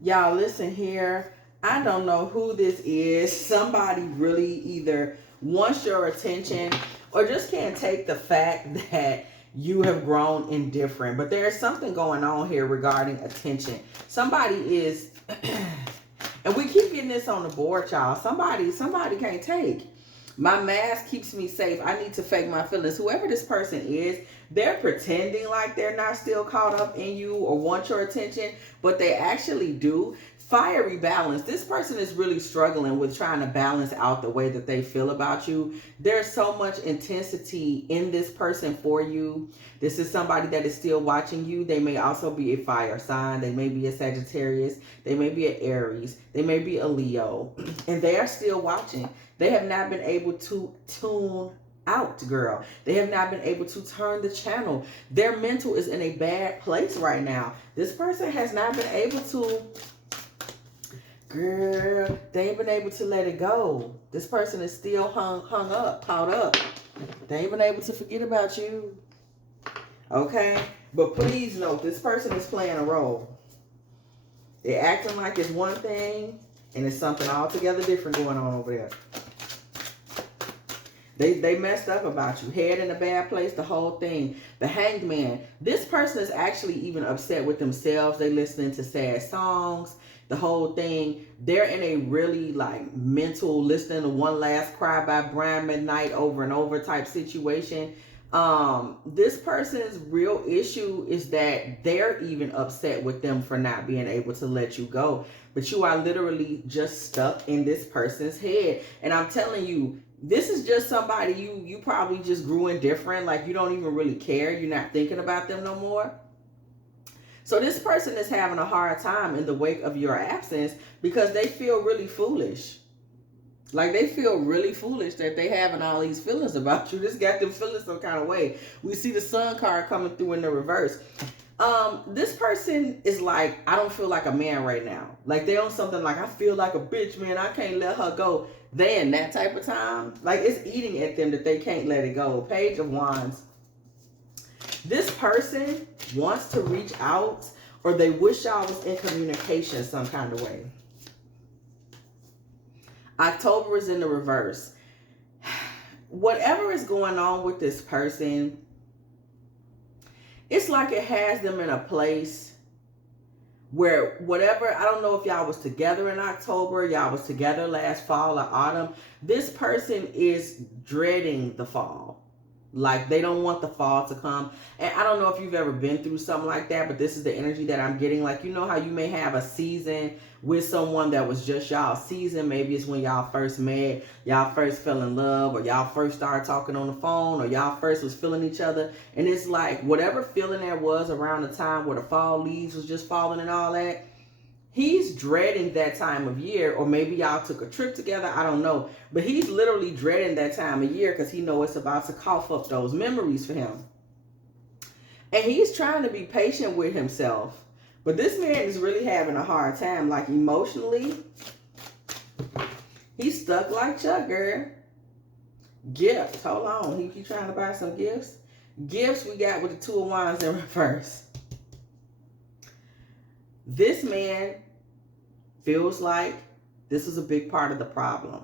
Y'all listen here. I don't know who this is. Somebody really either wants your attention or just can't take the fact that you have grown indifferent. But there's something going on here regarding attention. Somebody is and we keep getting this on the board, y'all. Somebody can't take. My mask keeps me safe. I need to fake my feelings. Whoever this person is, they're pretending like they're not still caught up in you or want your attention, but they actually do. Fiery balance. This person is really struggling with trying to balance out the way that they feel about you. There's so much intensity in this person for you. This is somebody that is still watching you. They may also be a fire sign. They may be a Sagittarius. They may be an Aries. They may be a Leo. And they are still watching. They have not been able to tune out, girl. They have not been able to turn the channel. Their mental is in a bad place right now. This person has not been able to, girl, they ain't been able to let it go. This person is still hung up, caught up. They ain't been able to forget about you. Okay? But please note, this person is playing a role. They're acting like it's one thing, and it's something altogether different going on over there. They messed up about you. Head in a bad place, the whole thing. The Hanged Man. This person is actually even upset with themselves. They listening to sad songs, the whole thing. They're in a really like mental, listening to One Last Cry by Brian McKnight over and over type situation. This person's real issue is that they're even upset with them for not being able to let you go. But you are literally just stuck in this person's head. And I'm telling you, this is just somebody you probably just grew indifferent. Like you don't even really care. You're not thinking about them no more. So this person is having a hard time in the wake of your absence because they feel really foolish. Like they feel really foolish that they having all these feelings about you. This got them feeling some kind of way. We see the Sun card coming through in the reverse. This person is like, I don't feel like a man right now. Like they on something like, I feel like a bitch, man. I can't let her go. They in that type of time. Like it's eating at them that they can't let it go. Page of Wands. This person wants to reach out or they wish y'all was in communication some kind of way. October is in the reverse. Whatever is going on with this person, it's like it has them in a place where whatever, I don't know if y'all was together in October, y'all was together last fall or autumn. This person is dreading the fall. Like they don't want the fall to come. And I don't know if you've ever been through something like that, but this is the energy that I'm getting. Like, you know how you may have a season with someone that was just y'all season. Maybe it's when y'all first met, y'all first fell in love, or y'all first started talking on the phone, or y'all first was feeling each other. And it's like whatever feeling there was around the time where the fall leaves was just falling and all that, he's dreading that time of year. Or maybe y'all took a trip together, I don't know. But he's literally dreading that time of year because he knows it's about to cough up those memories for him. And he's trying to be patient with himself. But this man is really having a hard time. Like emotionally, he's stuck like Chuck, girl. Gifts. Hold on. He trying to buy some gifts. Gifts we got with the Two of Wands in reverse. This man feels like this is a big part of the problem.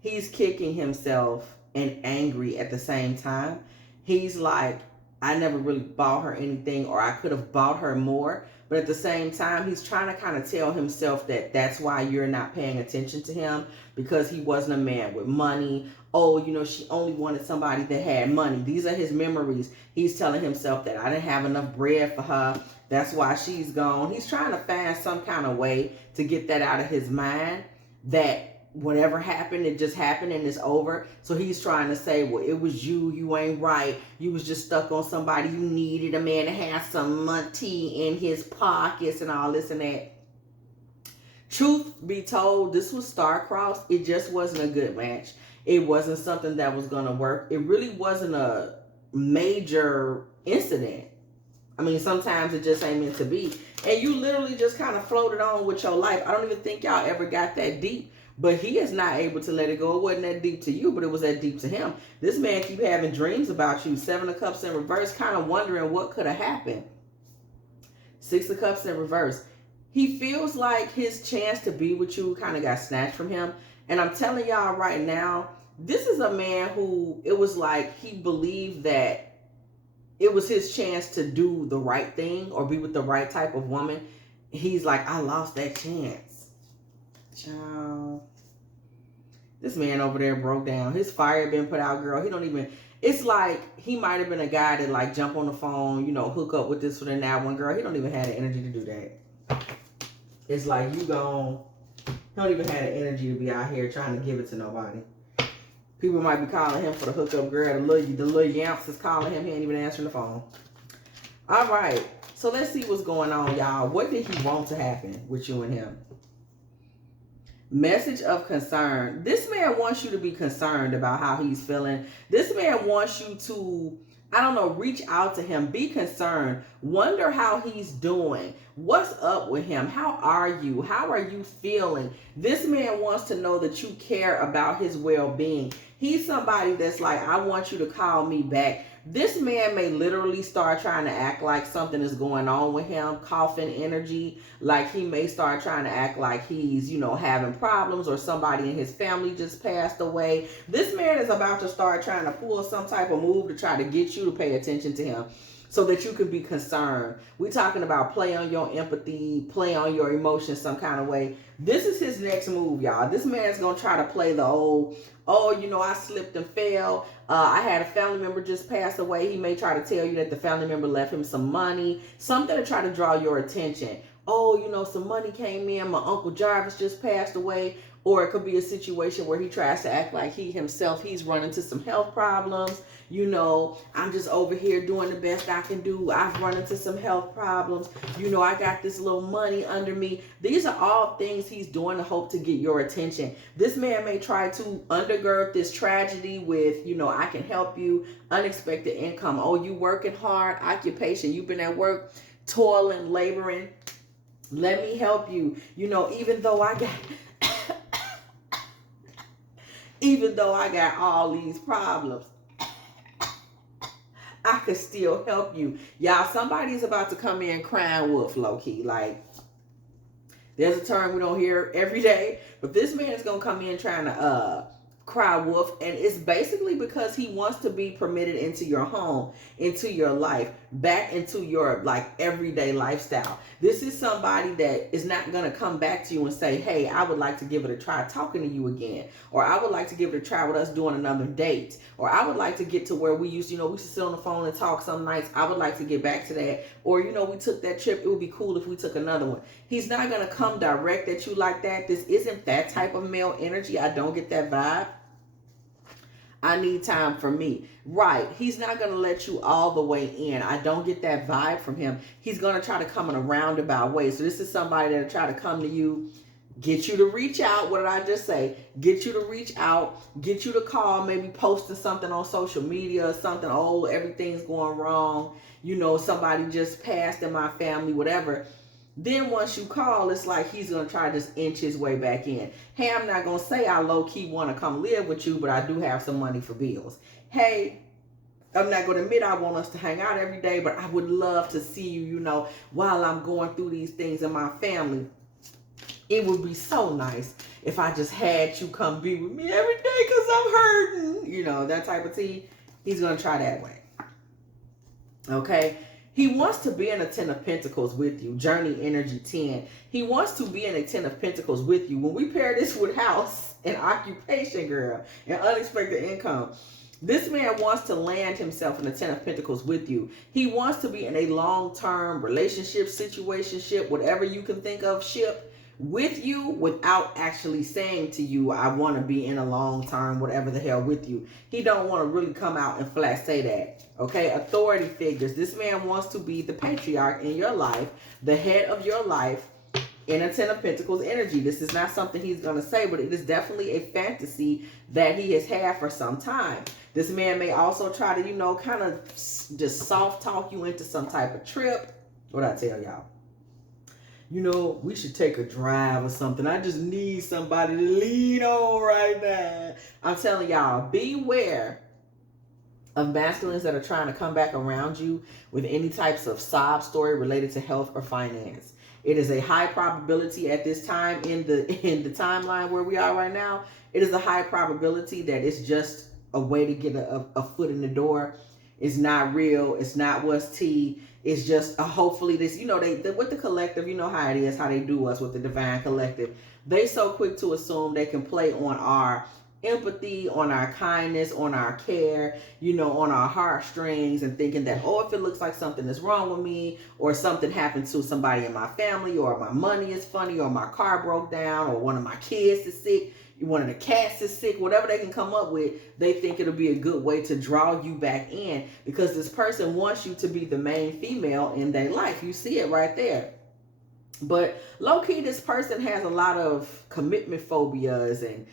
He's kicking himself and angry at the same time. He's like, I never really bought her anything, or I could have bought her more. But at the same time, he's trying to kind of tell himself that that's why you're not paying attention to him, because he wasn't a man with money. Oh, you know, she only wanted somebody that had money. These are his memories. He's telling himself that I didn't have enough bread for her. That's why she's gone. He's trying to find some kind of way to get that out of his mind, that whatever happened, it just happened and it's over. So he's trying to say, well, it was you ain't right. You was just stuck on somebody. You needed a man to have some money in his pockets and all this and that. Truth be told, this was star-crossed. It just wasn't a good match. It wasn't something that was going to work. It really wasn't a major incident. I mean, sometimes it just ain't meant to be. And you literally just kind of floated on with your life. I don't even think y'all ever got that deep. But he is not able to let it go. It wasn't that deep to you, but it was that deep to him. This man keep having dreams about you. 7 of Cups in reverse, kind of wondering what could have happened. 6 of Cups in reverse. He feels like his chance to be with you kind of got snatched from him. And I'm telling y'all right now, this is a man who, it was like he believed that it was his chance to do the right thing or be with the right type of woman. He's like, I lost that chance. Child. This man over there broke down. His fire been put out, girl. He don't even, it's like he might have been a guy that like jump on the phone, you know, hook up with this one and that one, girl. He don't even have the energy to do that. It's like you gone. He don't even have the energy to be out here trying to give it to nobody. People might be calling him for the hookup, girl. The little yamps is calling him. He ain't even answering the phone. All right. So let's see what's going on, y'all. What did he want to happen with you and him? Message of concern. This man wants you to be concerned about how he's feeling. This man wants you to, I don't know, reach out to him. Be concerned. Wonder how he's doing. What's up with him? How are you? How are you feeling? This man wants to know that you care about his well-being. He's somebody that's like, I want you to call me back. This man may literally start trying to act like something is going on with him, coughing energy. Like he may start trying to act like he's, you know, having problems or somebody in his family just passed away. This man is about to start trying to pull some type of move to try to get you to pay attention to him so that you can be concerned. We're talking about play on your empathy, play on your emotions some kind of way. This is his next move, y'all. This man's going to try to play the old, oh, you know, I slipped and fell. I had a family member just pass away. He may try to tell you that the family member left him some money, something to try to draw your attention. Oh, you know, some money came in. My Uncle Jarvis just passed away. Or it could be a situation where he tries to act like he himself, he's run into some health problems. You know, I'm just over here doing the best I can do. I've run into some health problems. You know, I got this little money under me. These are all things he's doing to hope to get your attention. This man may try to undergird this tragedy with, you know, I can help you, unexpected income. Oh, you working hard, occupation. You've been at work, toiling, laboring. Let me help you. You know, even though I got all these problems, I could still help you. Y'all, somebody's about to come in crying wolf, low-key. Like, there's a term we don't hear every day, but this man is going to come in trying to cry wolf, and it's basically because he wants to be permitted into your home, into your life, back into your like everyday lifestyle. This is somebody that is not going to come back to you and say, hey, I would like to give it a try talking to you again, or I would like to give it a try with us doing another date, or I would like to get to where we used to sit on the phone and talk some nights. I would like to get back to that. Or, you know, we took that trip. It would be cool if we took another one. He's not going to come direct at you like that. This isn't that type of male energy. I don't get that vibe. I need time for me. Right. He's not going to let you all the way in. I don't get that vibe from him. He's going to try to come in a roundabout way. So this is somebody that'll try to come to you, get you to reach out. What did I just say? Get you to reach out, get you to call, maybe posting something on social media or something. Oh, everything's going wrong. You know, somebody just passed in my family, whatever. Then once you call, it's like he's going to try to just inch his way back in. Hey, I'm not going to say I low-key want to come live with you, but I do have some money for bills. Hey, I'm not going to admit I want us to hang out every day, but I would love to see you, you know, while I'm going through these things in my family. It would be so nice if I just had you come be with me every day because I'm hurting. You know, that type of tea. He's going to try that way. Okay? He wants to be in a 10 of Pentacles with you. Journey energy 10. He wants to be in a 10 of Pentacles with you. When we pair this with house and occupation, girl, and unexpected income, this man wants to land himself in a 10 of Pentacles with you. He wants to be in a long-term relationship, situationship, whatever you can think of, ship with you without actually saying to you, I want to be in a long-term, whatever the hell with you. He don't want to really come out and flat say that. Okay, authority figures. This man wants to be the patriarch in your life, the head of your life in a 10 of Pentacles energy. This is not something he's going to say, but it is definitely a fantasy that he has had for some time. This man may also try to, you know, kind of just soft talk you into some type of trip. What'd I tell y'all? You know, we should take a drive or something. I just need somebody to lean on right now. I'm telling y'all, beware of masculines that are trying to come back around you with any types of sob story related to health or finance. It is a high probability at this time in the timeline where we are right now. It is a high probability that it's just a way to get a foot in the door. It's not real. It's not what's tea. It's just hopefully this, they with the collective, you know how it is, how they do us with the divine collective. They so quick to assume they can play on our empathy, on our kindness, on our care, on our heartstrings, and thinking that, oh, if it looks like something is wrong with me, or something happened to somebody in my family, or my money is funny, or my car broke down, or one of my kids is sick, one of the cats is sick, whatever they can come up with, they think it'll be a good way to draw you back in, because this person wants you to be the main female in their life. You see it right there. But low-key, this person has a lot of commitment phobias and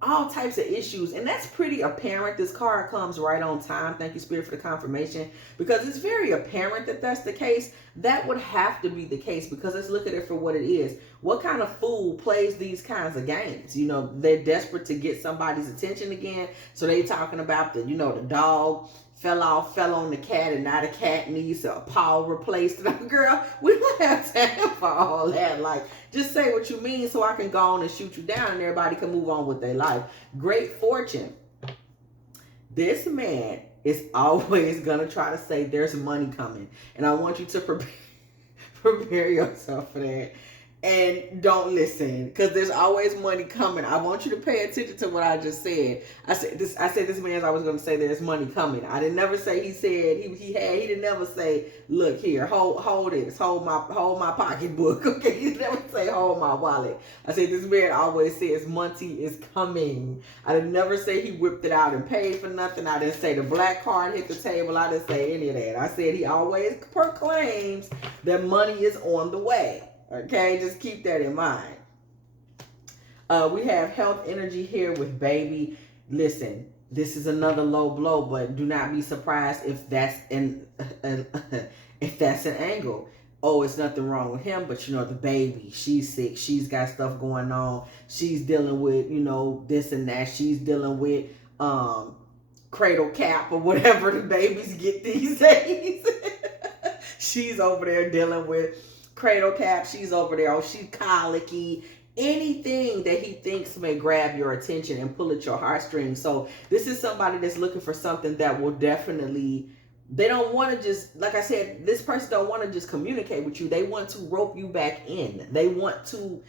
all types of issues, and that's pretty apparent. This card comes right on time. Thank you, Spirit, for the confirmation, because it's very apparent that that's the case. That would have to be the case, because let's look at it for what it is. What kind of fool plays these kinds of games? They're desperate to get somebody's attention again, so they talking about the dog fell on the cat, and now the cat needs a paw replaced. Girl, we don't have time for all that. Like, just say what you mean so I can go on and shoot you down and everybody can move on with their life. Great fortune. This man is always going to try to say there's money coming. And I want you to prepare yourself for that. And don't listen, because there's always money coming. I want you to pay attention to what I just said. I said this man's always going to say there's money coming. I didn't never say he said he didn't never say, look here, hold this, hold my pocketbook. Okay, he never say hold my wallet. I said this man always says money is coming. I didn't never say he whipped it out and paid for nothing. I didn't say the black card hit the table. I didn't say any of that. I said he always proclaims that money is on the way. Okay, just keep that in mind. We have health energy here with baby. Listen, this is another low blow, but do not be surprised if that's an angle. Oh, it's nothing wrong with him, but the baby, she's sick. She's got stuff going on. She's dealing with, this and that. She's dealing with cradle cap or whatever the babies get these days. She's over there dealing with cradle cap. She's over there. Oh, she's colicky. Anything that he thinks may grab your attention and pull at your heartstrings. So this is somebody that's looking for something that will definitely, they don't want to just, like I said, this person don't want to just communicate with you. They want to rope you back in. They want to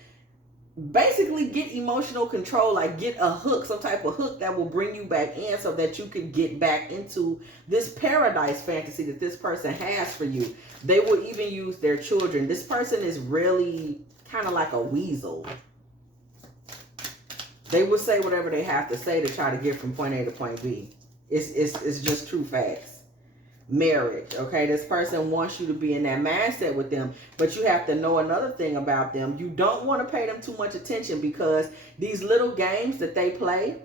basically get emotional control, like get a hook, some type of hook that will bring you back in so that you can get back into this paradise fantasy that this person has for you. They will even use their children. This person is really kind of like a weasel. They will say whatever they have to say to try to get from point A to point B. It's just true facts. Marriage, okay? This person wants you to be in that mindset with them, but you have to know another thing about them. You don't want to pay them too much attention, because these little games that they play,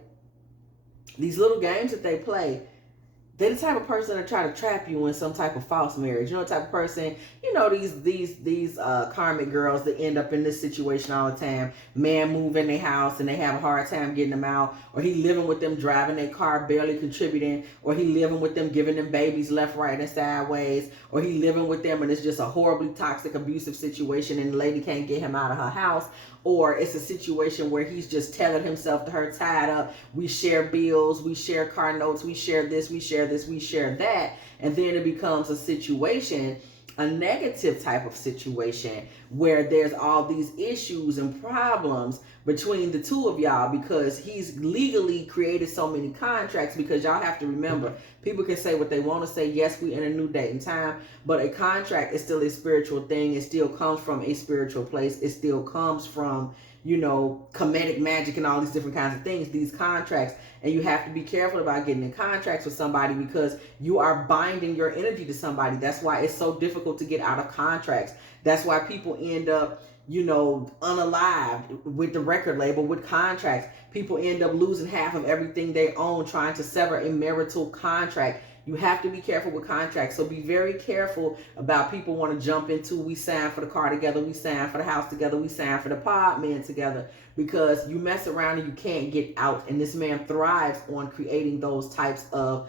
they're the type of person that try to trap you in some type of false marriage. The type of person, these karmic girls that end up in this situation all the time. Man move in their house and they have a hard time getting them out, or he living with them, driving their car, barely contributing, or he living with them, giving them babies left, right, and sideways, or he living with them and it's just a horribly toxic, abusive situation and the lady can't get him out of her house. Or it's a situation where he's just telling himself to her, tied up. We share bills, we share car notes, we share this, we share this, we share that. And then it becomes a situation, a negative type of situation, where there's all these issues and problems between the two of y'all, because he's legally created so many contracts. Because y'all have to remember, people can say what they want to say. Yes, we in a new date and time, but a contract is still a spiritual thing. It still comes from a spiritual place. It still comes from, comedic magic and all these different kinds of things, these contracts. And you have to be careful about getting in contracts with somebody, because you are binding your energy to somebody. That's why it's so difficult to get out of contracts. That's why people end up, unalived with the record label, with contracts. People end up losing half of everything they own trying to sever a marital contract. You have to be careful with contracts. So be very careful about people want to jump into, we sign for the car together, we sign for the house together, we sign for the apartment together, because you mess around and you can't get out. And this man thrives on creating those types of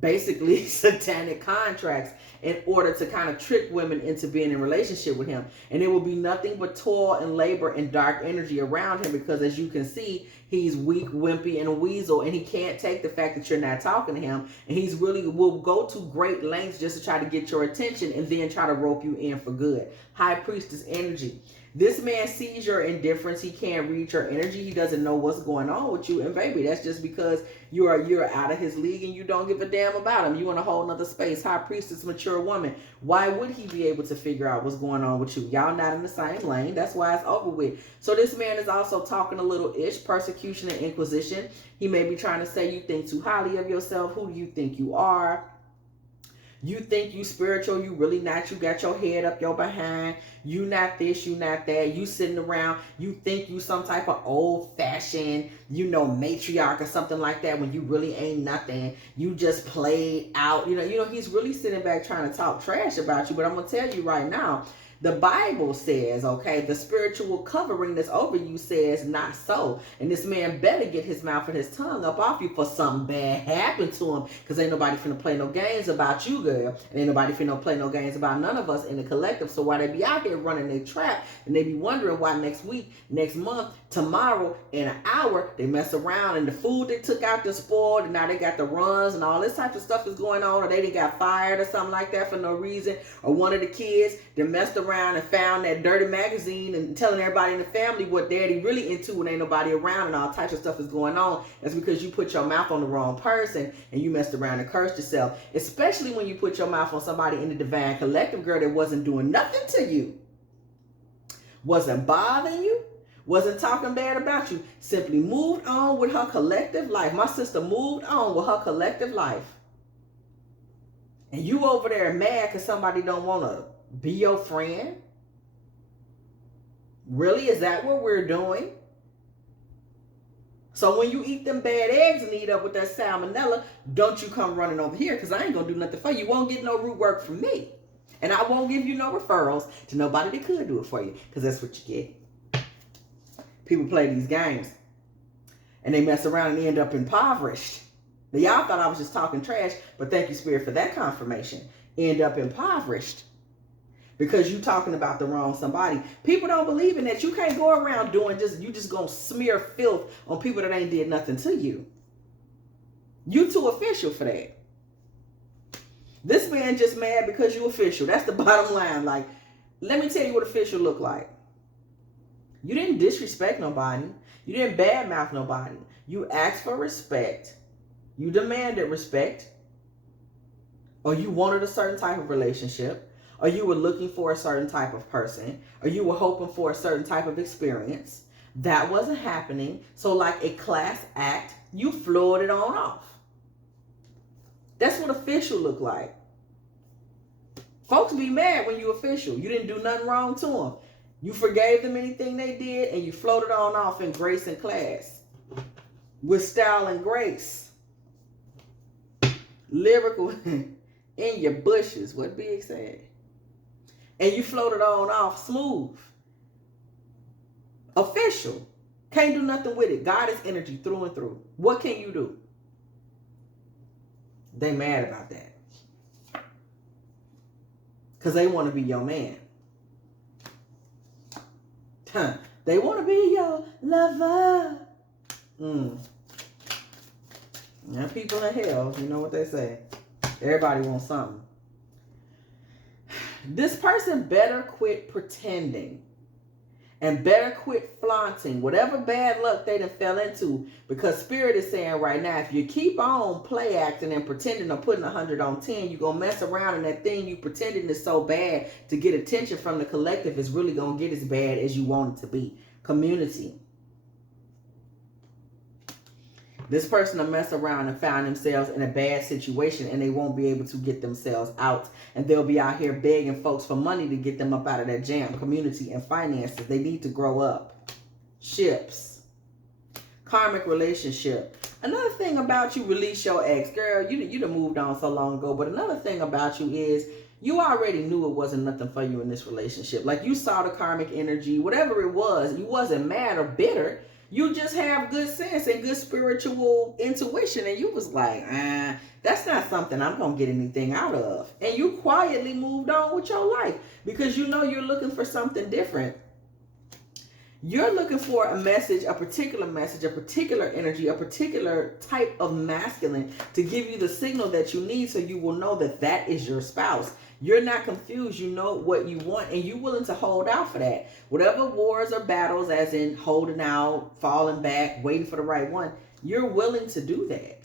basically satanic contracts in order to kind of trick women into being in relationship with him. And it will be nothing but toil and labor and dark energy around him, because as you can see, he's weak, wimpy, and a weasel, and he can't take the fact that you're not talking to him. And he's really will go to great lengths just to try to get your attention and then try to rope you in for good. High Priestess energy. This man sees your indifference. He can't read your energy. He doesn't know what's going on with you. And baby, that's just because you're out of his league and you don't give a damn about him. You in a whole nother space. High Priestess, mature woman. Why would he be able to figure out what's going on with you? Y'all not in the same lane. That's why it's over with. So this man is also talking a little ish, persecution and inquisition. He may be trying to say you think too highly of yourself. Who do you think you are? You think you spiritual, you really not. You got your head up your behind. You not this, you not that. You sitting around, you think you some type of old-fashioned, matriarch or something like that, when you really ain't nothing. You just played out. He's really sitting back trying to talk trash about you. But I'm going to tell you right now, the Bible says, okay, the spiritual covering that's over you says not so. And this man better get his mouth and his tongue up off you for something bad happened to him. Because ain't nobody finna play no games about you, girl. And ain't nobody finna play no games about none of us in the collective. So while they be out here running their trap, and they be wondering why next week, next month, tomorrow, in an hour, they mess around and the food they took out the spoiled, and now they got the runs and all this type of stuff is going on, or they done got fired or something like that for no reason, or one of the kids, they messed around and found that dirty magazine and telling everybody in the family what daddy really into when ain't nobody around, and all types of stuff is going on. That's because you put your mouth on the wrong person and you messed around and cursed yourself. Especially when you put your mouth on somebody in the divine collective, girl, that wasn't doing nothing to you, wasn't bothering you, wasn't talking bad about you, simply moved on with her collective life. My sister moved on with her collective life. And you over there mad because somebody don't want to be your friend? Really? Is that what we're doing? So when you eat them bad eggs and eat up with that salmonella, don't you come running over here, because I ain't going to do nothing for you. You won't get no root work from me. And I won't give you no referrals to nobody that could do it for you, because that's what you get. People play these games and they mess around and end up impoverished. Now, y'all thought I was just talking trash, but thank you, Spirit, for that confirmation. End up impoverished because you talking about the wrong somebody. People don't believe in that. You can't go around doing you just gonna smear filth on people that ain't did nothing to you. You too official for that. This man just mad because you official. That's the bottom line. Like, let me tell you what official look like. You didn't disrespect nobody. You didn't badmouth nobody. You asked for respect. You demanded respect. Or you wanted a certain type of relationship. Or you were looking for a certain type of person. Or you were hoping for a certain type of experience. That wasn't happening. So like a class act, you floored it on off. That's what official look like. Folks be mad when you official. You didn't do nothing wrong to them. You forgave them anything they did, and you floated on off in grace and class. With style and grace. Lyrical in your bushes, what Big said. And you floated on off smooth. Official. Can't do nothing with it. God is energy through and through. What can you do? They mad about that. Because they want to be your man. They want to be your lover. Now, people in hell, you know what they say. Everybody wants something. This person better quit pretending. And better quit flaunting whatever bad luck they done fell into. Because Spirit is saying right now, if you keep on play acting and pretending or putting 100 on 10, you're going to mess around, and that thing you pretending is so bad to get attention from the collective is really going to get as bad as you want it to be. Community. This person will mess around and find themselves in a bad situation, and they won't be able to get themselves out. And they'll be out here begging folks for money to get them up out of that jam. Community and finances. They need to grow up. Ships. Karmic relationship. Another thing about you, release your ex. Girl, you done moved on so long ago. But another thing about you is you already knew it wasn't nothing for you in this relationship. Like, you saw the karmic energy. Whatever it was, you wasn't mad or bitter. You just have good sense and good spiritual intuition, and you was like, that's not something I'm gonna get anything out of. And you quietly moved on with your life because you know you're looking for something different. You're looking for a message, a particular energy, a particular type of masculine to give you the signal that you need so you will know that that is your spouse. You're not confused. You know what you want and you're willing to hold out for that. Whatever wars or battles, as in holding out, falling back, waiting for the right one, you're willing to do that.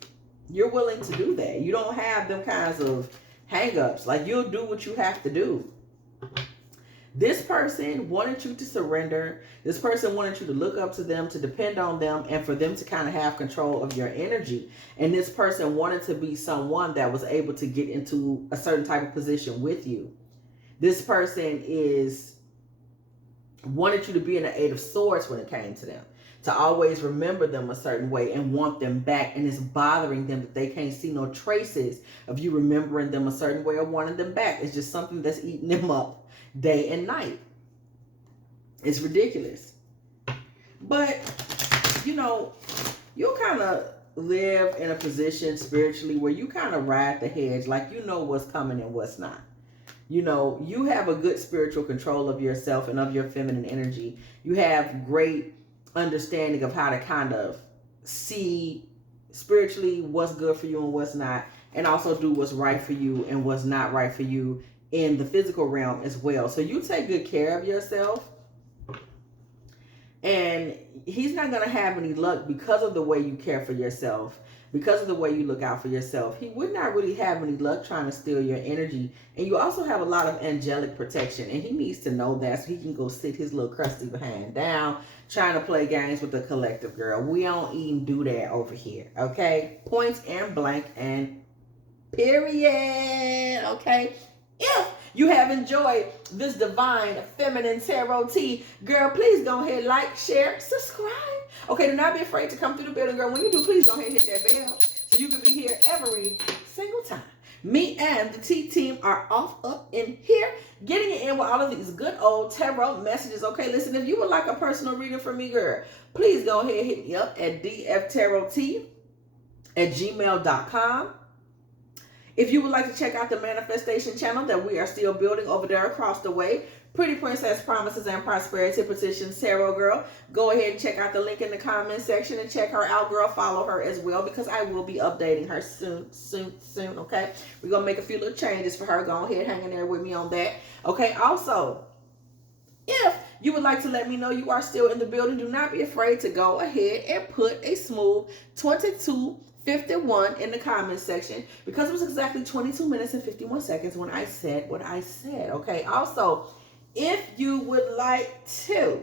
You're willing to do that. You don't have them kinds of hang-ups. Like, you'll do what you have to do. This person wanted you to surrender. This person wanted you to look up to them, to depend on them, and for them to kind of have control of your energy. And this person wanted to be someone that was able to get into a certain type of position with you. This person wanted you to be in the Eight of Swords when it came to them, to always remember them a certain way and want them back. And it's bothering them that they can't see no traces of you remembering them a certain way or wanting them back. It's just something that's eating them up day and night. It's ridiculous. But, you know, you kind of live in a position spiritually where you kind of ride the hedge, like you know what's coming and what's not. You know, you have a good spiritual control of yourself and of your feminine energy. You have great understanding of how to kind of see spiritually what's good for you and what's not, and also do what's right for you and what's not right for you in the physical realm as well. So you take good care of yourself, and he's not going to have any luck because of the way you care for yourself, because of the way you look out for yourself. He would not really have any luck trying to steal your energy. And you also have a lot of angelic protection, and he needs to know that so he can go sit his little crusty behind down trying to play games with the collective, girl. We don't even do that over here, okay? Points and blank and period, okay? If you have enjoyed this divine feminine tarot tea, girl, please go ahead, like, share, subscribe. Okay, do not be afraid to come through the building, girl. When you do, please go ahead and hit that bell so you can be here every single time. Me and the T team are off up in here, getting it in with all of these good old tarot messages. Okay, listen, if you would like a personal reading from me, girl, please go ahead and hit me up at dftarottea@gmail.com. If you would like to check out the manifestation channel that we are still building over there across the way, Pretty Princess Promises and Prosperity Petitions Tarot Girl, go ahead and check out the link in the comment section and check her out, girl. Follow her as well because I will be updating her soon, okay? We're going to make a few little changes for her. Go ahead, hang in there with me on that. Okay, also, if you would like to let me know you are still in the building, do not be afraid to go ahead and put a smooth 2251 in the comment section because it was exactly 22 minutes and 51 seconds when I said what I said. Okay, also, if you would like to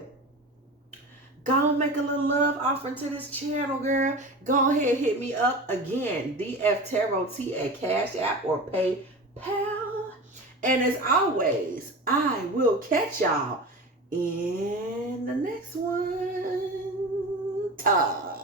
go and make a little love offering to this channel, girl, go ahead, hit me up again, dftarottea at Cash App or PayPal. And as always, I will catch y'all in the next one. Ta.